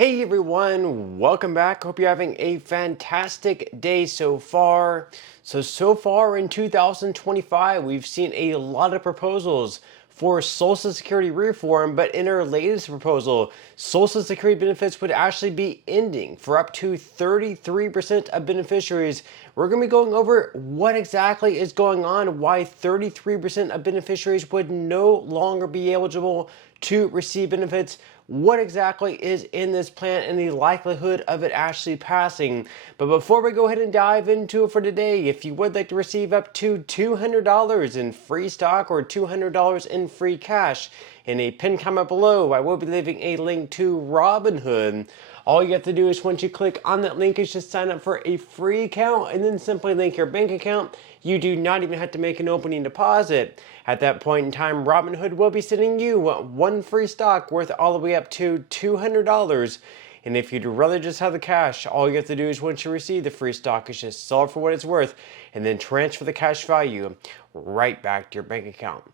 Hey everyone, welcome back. Hope you're having a fantastic day so far. So far in 2025, we've seen a lot of proposals for Social Security reform, but in our latest proposal, Social Security benefits would actually be ending for up to 33% of beneficiaries. We're going to be going over what exactly is going on, why 33% of beneficiaries would no longer be eligible to receive benefits, what exactly is in this plan, and the likelihood of it actually passing. But before we go ahead and dive into it for today, if you would like to receive up to $200 in free stock or $200 in free cash, in a pinned comment below, I will be leaving a link to Robinhood. All you have to do is once you click on that link is just sign up for a free account and then simply link your bank account. You do not even have to make an opening deposit. At that point in time, Robinhood will be sending you one free stock worth all the way up to $200. And if you'd rather just have the cash, all you have to do is once you receive the free stock is just sell it for what it's worth and then transfer the cash value right back to your bank account.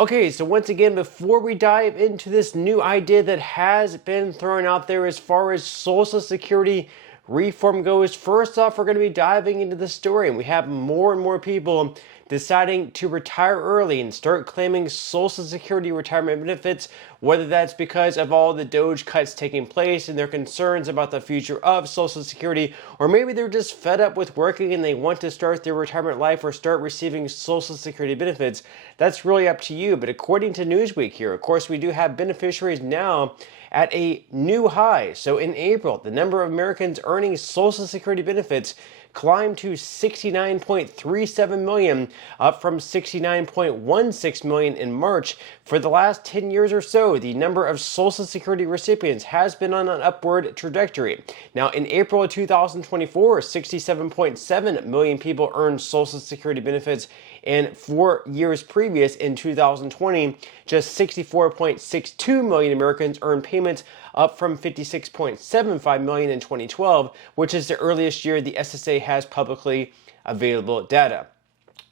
Okay, so once again, before we dive into this new idea that has been thrown out there as far as Social Security reform goes, first off, we're going to be diving into the story, and we have more and more people deciding to retire early and start claiming Social Security retirement benefits, whether that's because of all the Doge cuts taking place and their concerns about the future of Social Security, or maybe they're just fed up with working and they want to start their retirement life or start receiving Social Security benefits. That's really up to you. But according to Newsweek here, of course, we do have beneficiaries now at a new high. So in April, the number of Americans earning Social Security benefits climbed to 69.37 million, up from 69.16 million in March. For the last 10 years or so, the number of Social Security recipients has been on an upward trajectory. Now, in April of 2024, 67.7 million people earned Social Security benefits, and 4 years previous, in 2020, just 64.62 million Americans earned payments, up from 56.75 million in 2012, which is the earliest year the SSA has publicly available data.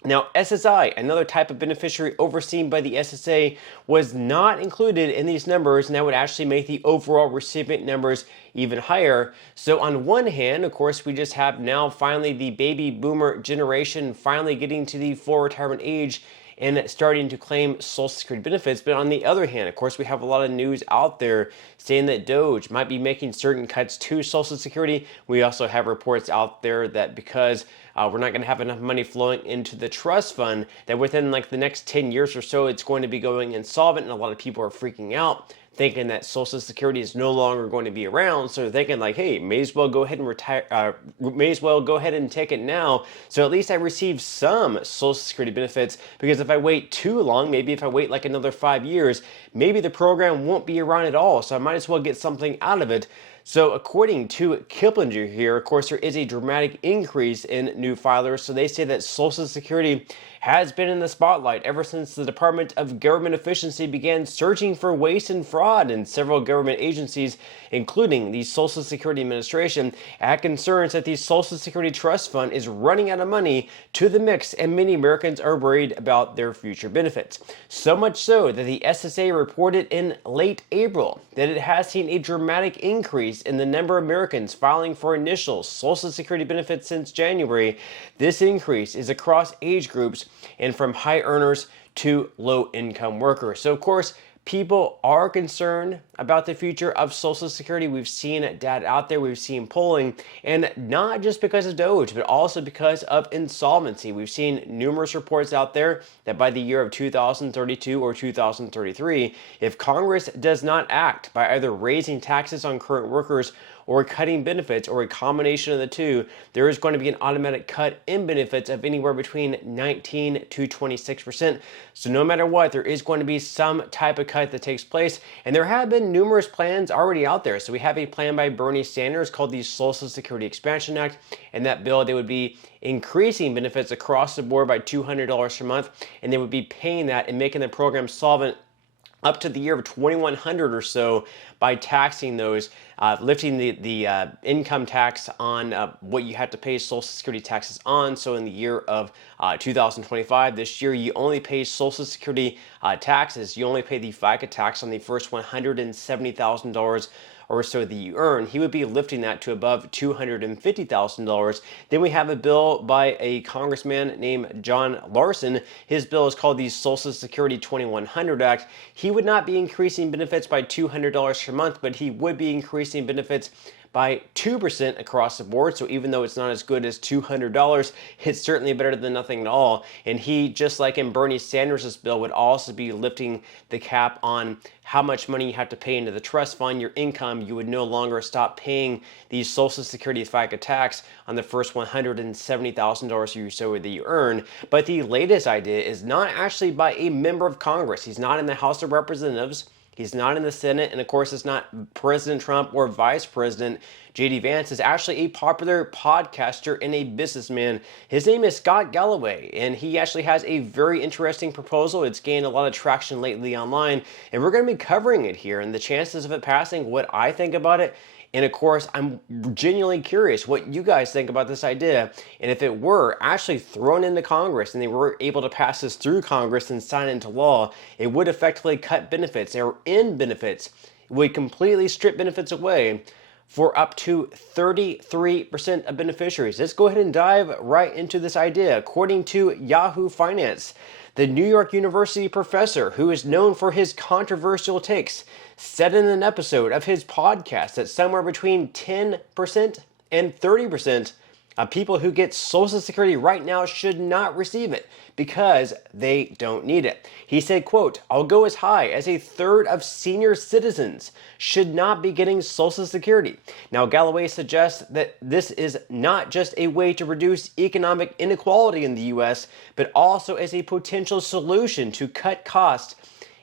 Now, SSI, another type of beneficiary overseen by the SSA, was not included in these numbers, and that would actually make the overall recipient numbers even higher. So on one hand, of course, we just have now finally the baby boomer generation finally getting to the full retirement age and starting to claim Social Security benefits. But on the other hand, of course, we have a lot of news out there saying that Doge might be making certain cuts to Social Security. We also have reports out there that because we're not going to have enough money flowing into the trust fund, that within like the next 10 years or so, it's going to be going insolvent, and a lot of people are freaking out, thinking that Social Security is no longer going to be around. So they're thinking like, hey, may as well go ahead and retire, may as well go ahead and take it now. So at least I receive some Social Security benefits, because if I wait too long, maybe if I wait like another 5 years, maybe the program won't be around at all. So I might as well get something out of it. So according to Kiplinger here, of course, there is a dramatic increase in new filers. So they say that Social Security has been in the spotlight ever since the Department of Government Efficiency began searching for waste and fraud in several government agencies, including the Social Security Administration, had concerns that the Social Security Trust Fund is running out of money to the mix, and many Americans are worried about their future benefits. So much so that the SSA reported in late April that it has seen a dramatic increase in the number of Americans filing for initial Social Security benefits since January. This increase is across age groups and from high earners to low income workers. So of course, people are concerned about the future of Social Security. We've seen data out there, we've seen polling, and not just because of Doge, but also because of insolvency. We've seen numerous reports out there that by the year of 2032 or 2033, if Congress does not act by either raising taxes on current workers or cutting benefits, or a combination of the two, there is going to be an automatic cut in benefits of anywhere between 19 to 26%. So no matter what, there is going to be some type of cut that takes place, and there have been numerous plans already out there. So we have a plan by Bernie Sanders called the Social Security Expansion Act, and that bill, they would be increasing benefits across the board by $200 per month, and they would be paying that and making the program solvent up to the year of 2100 or so by taxing those, lifting the income tax on what you have to pay Social Security taxes on. So in the year of 2025, this year, you only pay Social Security taxes. You only pay the FICA tax on the first $170,000 or so that you earn, he would be lifting that to above $250,000. Then we have a bill by a congressman named John Larson. His bill is called the Social Security 2100 Act. He would not be increasing benefits by $200 per month, but he would be increasing benefits by 2% across the board. So even though it's not as good as $200, it's certainly better than nothing at all. And he, just like in Bernie Sanders' bill, would also be lifting the cap on how much money you have to pay into the trust fund, your income. You would no longer stop paying the Social Security FICA tax on the first $170,000 or so that you earn. But the latest idea is not actually by a member of Congress. He's not in the House of Representatives. He's not in the Senate, and of course, it's not President Trump or Vice President. J.D. Vance is actually a popular podcaster and a businessman. His name is Scott Galloway, and he actually has a very interesting proposal. It's gained a lot of traction lately online, and we're going to be covering it here, and the chances of it passing, what I think about it. And of course, I'm genuinely curious what you guys think about this idea. And if it were actually thrown into Congress and they were able to pass this through Congress and sign it into law, it would effectively cut benefits or end benefits. It would completely strip benefits away for up to 33% of beneficiaries. Let's go ahead and dive right into this idea. According to Yahoo Finance, the New York University professor, who is known for his controversial takes, said in an episode of his podcast that somewhere between 10% and 30% of people who get Social Security right now should not receive it because they don't need it. He said, quote, "I'll go as high as a third of senior citizens should not be getting Social Security." Now, Galloway suggests that this is not just a way to reduce economic inequality in the U.S., but also as a potential solution to cut costs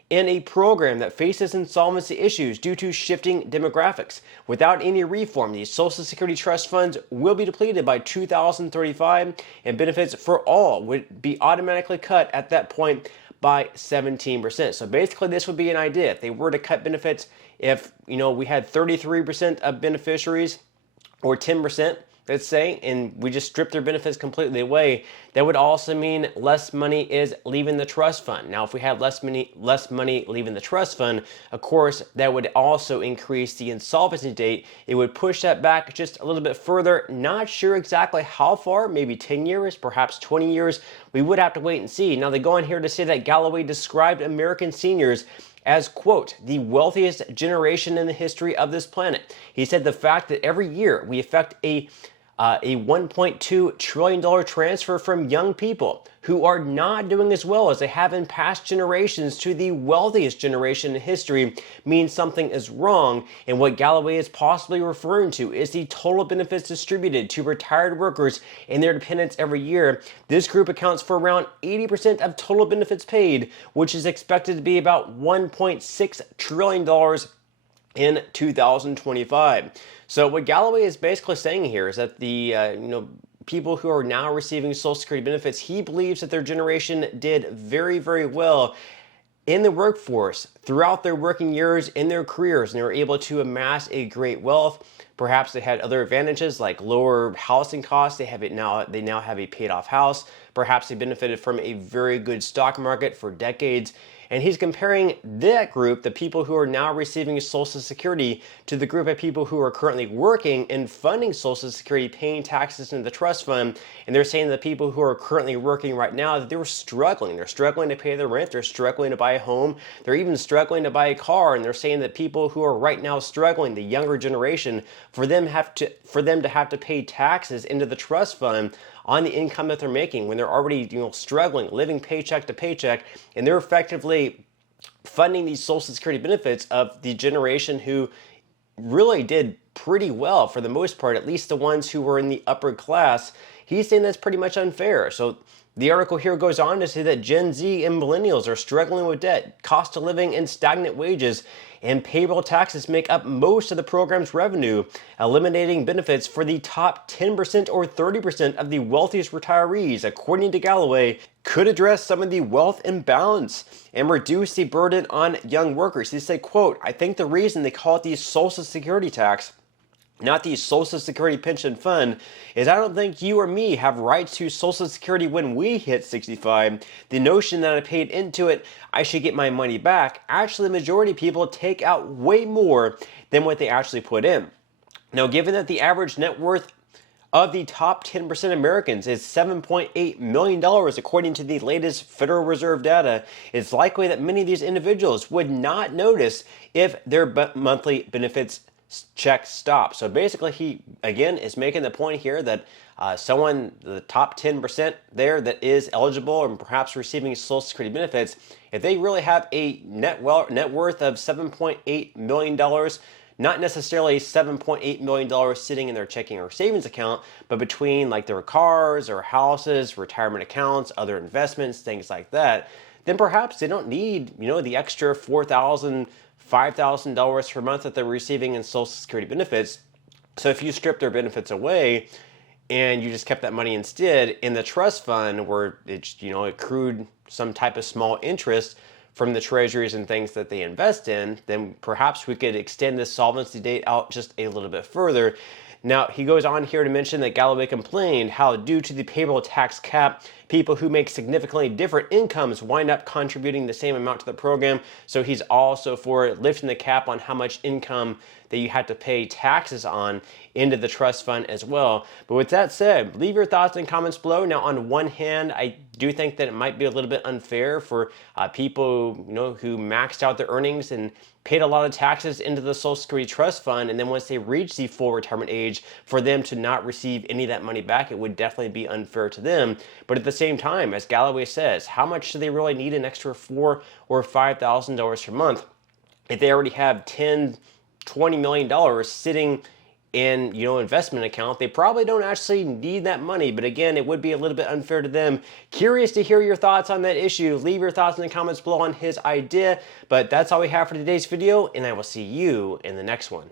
in a program that faces insolvency issues due to shifting demographics. Without any reform, these Social Security trust funds will be depleted by 2035, and benefits for all would be automatically cut at that point by 17%. So basically, this would be an idea. If they were to cut benefits, if we had 33% of beneficiaries or 10%, let's say, and we just strip their benefits completely away, that would also mean less money is leaving the trust fund. Now, if we had less money leaving the trust fund, of course, that would also increase the insolvency date. It would push that back just a little bit further. Not sure exactly how far, maybe 10 years, perhaps 20 years. We would have to wait and see. Now, they go on here to say that Galloway described American seniors as, quote, "the wealthiest generation in the history of this planet." He said the fact that every year we affect a $1.2 trillion transfer from young people who are not doing as well as they have in past generations to the wealthiest generation in history means something is wrong. And what Galloway is possibly referring to is the total benefits distributed to retired workers and their dependents every year. This group accounts for around 80% of total benefits paid, which is expected to be about $1.6 trillion in 2025. So what Galloway is basically saying here is that the people who are now receiving Social Security benefits, he believes that their generation did very, very well in the workforce throughout their working years, in their careers, and they were able to amass a great wealth. Perhaps they had other advantages like lower housing costs. They now have a paid off house. Perhaps they benefited from a very good stock market for decades. And he's comparing that group, the people who are now receiving Social Security, to the group of people who are currently working and funding Social Security, paying taxes into the trust fund. And they're saying that people who are currently working right now, that they were struggling. They're struggling to pay their rent. They're struggling to buy a home. They're even struggling to buy a car. And they're saying that people who are right now struggling, the younger generation, for them to have to pay taxes into the trust fund on the income that they're making when they're already struggling, living paycheck to paycheck, and they're effectively funding these Social Security benefits of the generation who really did pretty well for the most part, at least the ones who were in the upper class. He's saying that's pretty much unfair. So the article here goes on to say that Gen Z and millennials are struggling with debt, cost of living, and stagnant wages, and payroll taxes make up most of the program's revenue. Eliminating benefits for the top 10% or 30% of the wealthiest retirees, according to Galloway, could address some of the wealth imbalance and reduce the burden on young workers. They say, quote, "I think the reason they call it the Social Security tax not the Social Security pension fund, is I don't think you or me have rights to Social Security when we hit 65. The notion that I paid into it, I should get my money back. Actually, the majority of people take out way more than what they actually put in. Now, given that the average net worth of the top 10% Americans is $7.8 million, according to the latest Federal Reserve data, it's likely that many of these individuals would not notice if their monthly benefits check stops. So basically, he, again, is making the point here that someone, the top 10% there that is eligible and perhaps receiving Social Security benefits, if they really have a net worth of $7.8 million, not necessarily $7.8 million sitting in their checking or savings account, but between like their cars or houses, retirement accounts, other investments, things like that, then perhaps they don't need, the extra $4,000, $5,000 per month that they're receiving in Social Security benefits. So if you strip their benefits away and you just kept that money instead in the trust fund where it's, accrued some type of small interest from the treasuries and things that they invest in, then perhaps we could extend this solvency date out just a little bit further. Now, he goes on here to mention that Galloway complained how due to the payroll tax cap, people who make significantly different incomes wind up contributing the same amount to the program. So he's also for lifting the cap on how much income that you have to pay taxes on into the trust fund as well. But with that said, leave your thoughts and comments below. Now, on one hand, I do think that it might be a little bit unfair for people who maxed out their earnings and paid a lot of taxes into the Social Security Trust Fund, and then once they reach the full retirement age, for them to not receive any of that money back, it would definitely be unfair to them. But at the same time, as Galloway says, how much do they really need an extra $4,000 or $5,000 per month if they already have $10-20 million sitting in investment account? They probably don't actually need that money, but again, it would be a little bit unfair to them. Curious to hear your thoughts on that issue. Leave your thoughts in the comments below on his idea, but that's all we have for today's video, and I will see you in the next one.